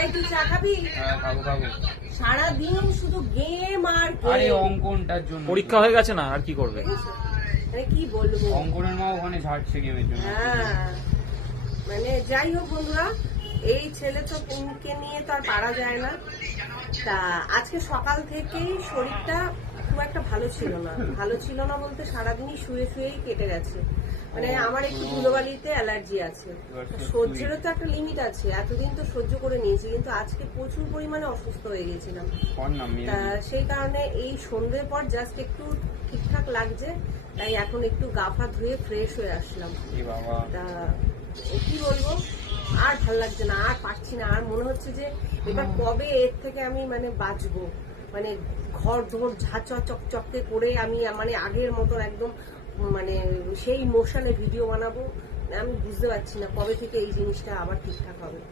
এই তুই চা খাবি? হ্যাঁ খাবো খাবো। সারাদিন শুধু গেম আর আরে গেম। অঙ্কনটার জন্য পরীক্ষা হয়ে গেছে না, আর কি করবে? মানে কি বলবো, অঙ্কনের মা ওখানে ঝাড়ছে গেমের জন্য। হ্যাঁ মানে যাই হোক বন্ধুরা, এই ছেলে তো কে নিয়ে তো আর পারা যায় না। তা আজকে সকাল থেকেই শরীরটা খুব একটা ভালো ছিল না। ভালো ছিল না বলতে সারাদিনই শুয়ে শুয়েই কেটে গেছে। মানে আমার একটু ধুলোবালিতে অ্যালার্জি আছে, সহ্যেরও তো একটা লিমিট আছে। এতদিন তো সহ্য করে নিয়েছি, কিন্তু আজকে প্রচুর পরিমাণে অসুস্থ হয়ে গেছিলাম। তা সেই কারণে এই সন্ধ্যের পর জাস্ট একটু ঠিকঠাক লাগছে, তাই এখন একটু গা পা ধুয়ে ফ্রেশ হয়ে আসলাম। তা কি বলবো, আর ভাল লাগছে না, আর পারছি না। আর মনে হচ্ছে যে এবার কবে এর থেকে আমি মানে বাঁচবো, মানে ঘর দোর ঝাঁচা চকচকে করে আমি মানে আগের মতন একদম মানে সেই মোশনে ভিডিও বানাবো। আমি বুঝতে পারছি না কবে থেকে এই জিনিসটা আবার ঠিকঠাক হবে।